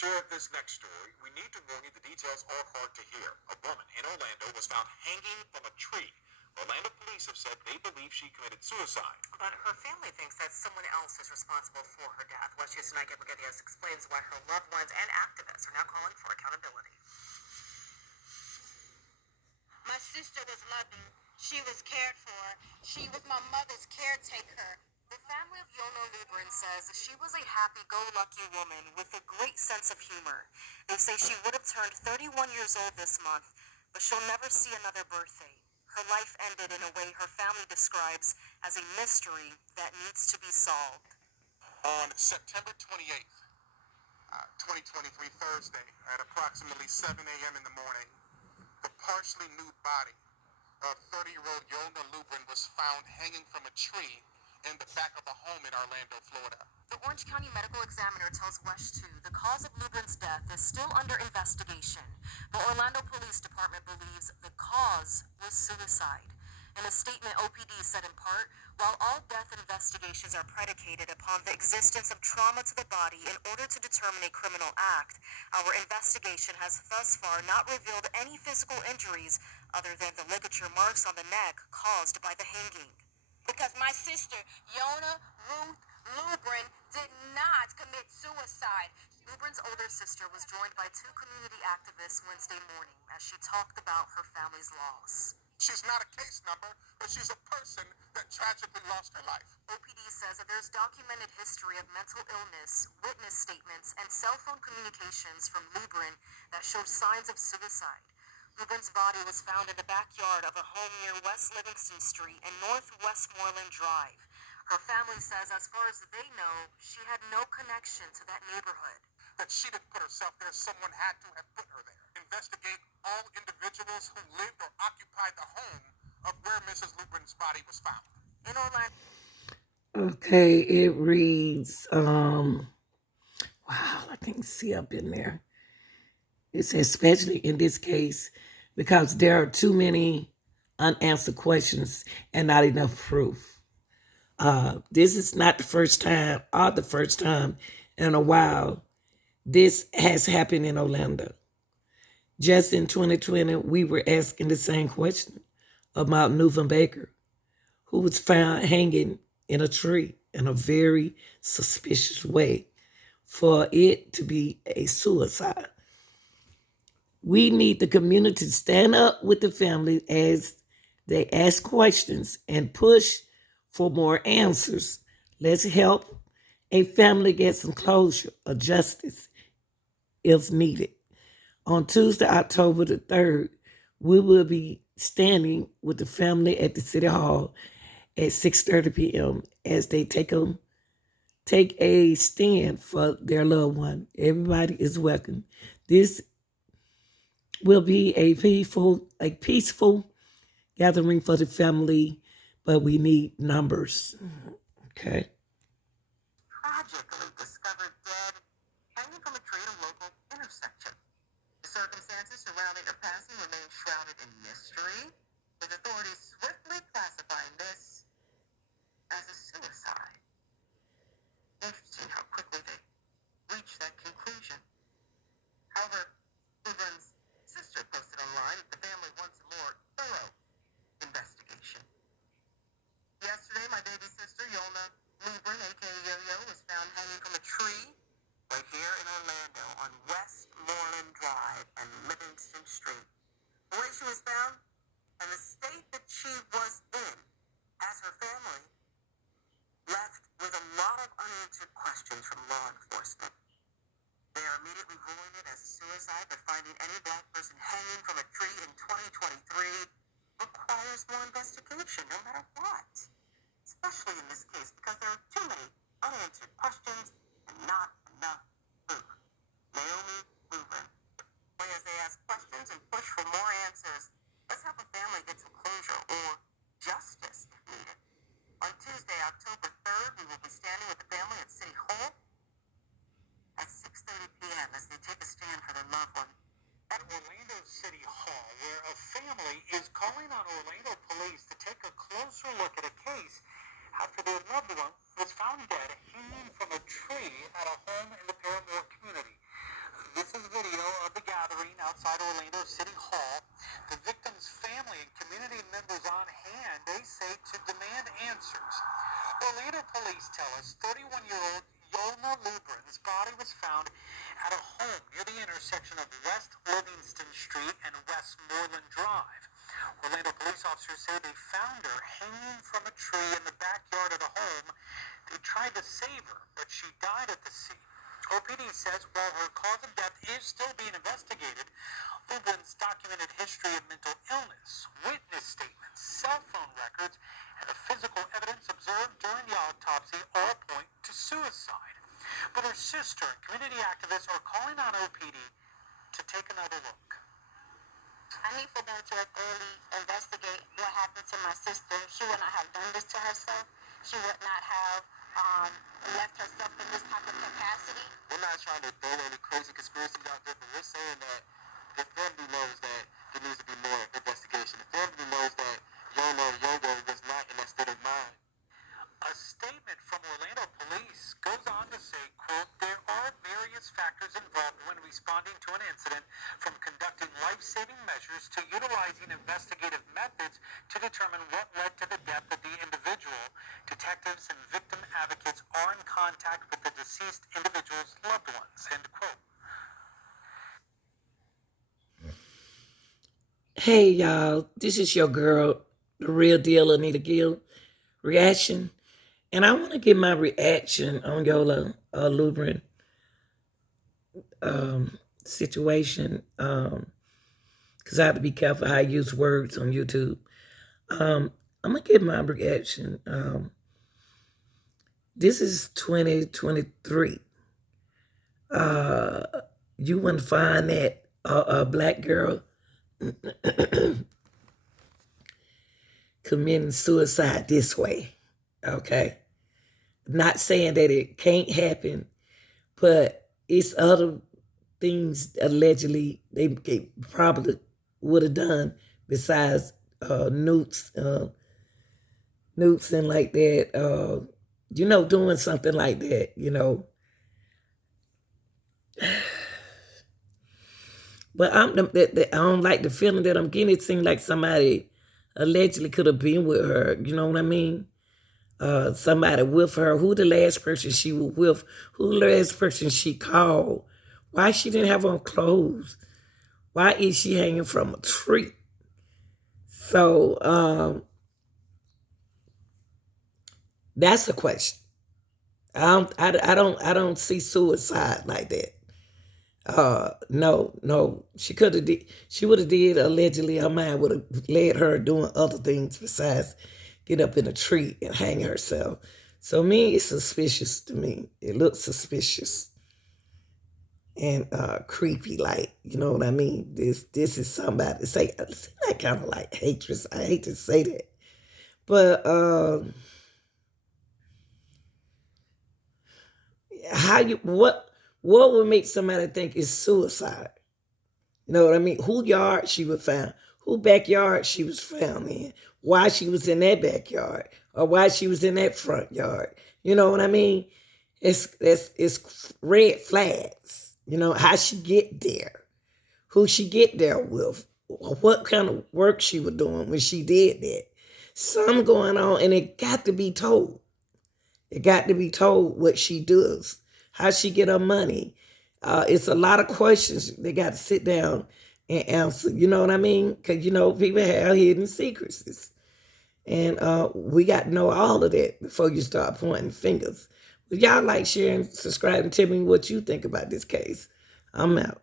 share this next story, we need to warn you the details are hard to hear. A woman in Orlando was found hanging from a tree. Orlando police have said they believe she committed suicide. But her family thinks that someone else is responsible for her death. Watch News Tonight, Gabriel Gedios explains why her loved ones and activists are now calling for accountability. My sister was loving. She was cared for. She was my mother's caretaker. The family of Yolna Lubrin says she was a happy-go-lucky woman with a great sense of humor. They say she would have turned 31 years old this month, but she'll never see another birthday. Her life ended in a way her family describes as a mystery that needs to be solved. On September 28th, 2023, Thursday, at approximately 7 a.m. in the morning, the partially nude body of 30-year-old Yolna Lubrin was found hanging from a tree in the back of a home in Orlando, Florida. The Orange County Medical Examiner tells WESH 2 the cause of Lubrin's death is still under investigation. The Orlando Police Department believes the cause was suicide. In a statement, OPD said in part, while all death investigations are predicated upon the existence of trauma to the body in order to determine a criminal act, our investigation has thus far not revealed any physical injuries other than the ligature marks on the neck caused by the hanging. Because my sister, Yolna Ruth Lubrin, did not commit suicide. Lubrin's older sister was joined by two community activists Wednesday morning as she talked about her family's loss. She's not a case number, but she's a person that tragically lost her life. OPD says that there's documented history of mental illness, witness statements, and cell phone communications from Lubrin that show signs of suicide. Lubrin's body was found in the backyard of a home near West Livingston Street and North Westmoreland Drive. Her family says as far as they know, she had no connection to that neighborhood. That she didn't put herself there, someone had to have put her there. Investigate all individuals who lived or occupied the home of where Mrs. Lubrin's body was found. In Orlando. Okay, it reads, wow, I can't see up in there. It says, especially in this case, because there are too many unanswered questions and not enough proof. This is not the first time or the first time in a while this has happened in Orlando. Just in 2020, we were asking the same question about Newman Baker, who was found hanging in a tree in a very suspicious way for it to be a suicide. We need the community to stand up with the family as they ask questions and push for more answers. Let's help a family get some closure or justice if needed. On Tuesday, October the 3rd, we will be standing with the family at the City Hall at 6:30 p.m. as they take a stand for their loved one. Everybody is welcome. This will be a peaceful gathering for the family, but we need numbers. Okay. Tragically discovered dead, hanging from a tree at a local intersection. The circumstances surrounding her passing remain shrouded in mystery, with authorities swiftly classifying this as a suicide. Interesting how quickly they reached that conclusion. However, Lubrin's sister posted online that the family wants a more thorough investigation. Yesterday, my baby sister, Yolna Lubrin, aka Yo-Yo, was found hanging from a tree right here in Orlando on Westmoreland Drive and Livingston Street. The way she was found and the state that she was in as her family left with a lot of unanswered questions from law enforcement. They are immediately ruling it as a suicide, but finding any black person hanging from a tree in 2023 requires more investigation, no matter what. Especially in this case, because there are too many unanswered questions and not enough proof. Naomi Lubrin. As they ask questions and push for more answers, let's help a family get some closure or justice if needed. On Tuesday, October 3rd, we will be standing with the family at City Hall at 6:30 p.m. as they take a stand for their loved one. At Orlando City Hall, where a family is calling on Orlando police to take a closer look at a case after their loved one was found dead hanging from a tree at a home in the Paramore community. gathering outside Orlando City Hall. The victim's family and community members on hand, they say, to demand answers. Orlando police tell us 31-year-old Yolna Lubrin's body was found at a home near the intersection of West Livingston Street and Westmoreland Drive. Orlando police officers say they found her hanging from a tree in the backyard of the home. They tried to save her, but she died at the scene. OPD says while her cause of death is still being investigated, Lubrin's documented history of mental illness, witness statements, cell phone records, and the physical evidence observed during the autopsy all point to suicide. But her sister and community activists are calling on OPD to take another look. I need for them to thoroughly investigate what happened to my sister. She would not have done this to herself. She would not have left herself in this type of capacity. We're not trying to throw any crazy conspiracies out there, but we're saying that the family knows that there needs to be more investigation. The family knows that Yolna was not in that state of mind. A statement from Orlando police goes on to say, quote, there are various factors involved when responding to an incident, from conducting life-saving measures to utilizing investigative methods to determine what led to the death of the individual. Detectives and victim advocates are in contact with the deceased individual's loved ones, end quote. Hey, y'all. This is your girl, the real deal, Anita Gill, reaction. And I want to give my reaction on Yolna Lubrin situation, because I have to be careful how I use words on YouTube. I'm going to give my reaction. This is 2023. You wouldn't find that a black girl committing suicide this way, okay? Not saying that it can't happen, but it's other things allegedly they probably would have done besides newts and like that, doing something like that, But I don't like the feeling that I'm getting. It seems like somebody allegedly could have been with her, you know what I mean? Somebody with her, who the last person she was with, who the last person she called, why she didn't have on clothes, why is she hanging from a tree? So that's a question. I don't see suicide like that. No, she would have did allegedly. Her mind would have led her doing other things besides get up in a tree and hang herself. So me, it's suspicious to me. It looks suspicious and creepy, like, you know what I mean? This is somebody say that kind of like hatred. I hate to say that, but what would make somebody think it's suicide? You know what I mean? Who yard she was found, who backyard she was found in, why she was in that backyard, or why she was in that front yard. You know what I mean? It's red flags. How she get there, who she get there with, what kind of work she was doing when she did that. Something going on, and it got to be told. It got to be told what she does, how she get her money. It's a lot of questions they got to sit down and answer. You know what I mean? Because, people have hidden secrets. And we got to know all of that before you start pointing fingers. But y'all like, share, and subscribe, and tell me what you think about this case. I'm out.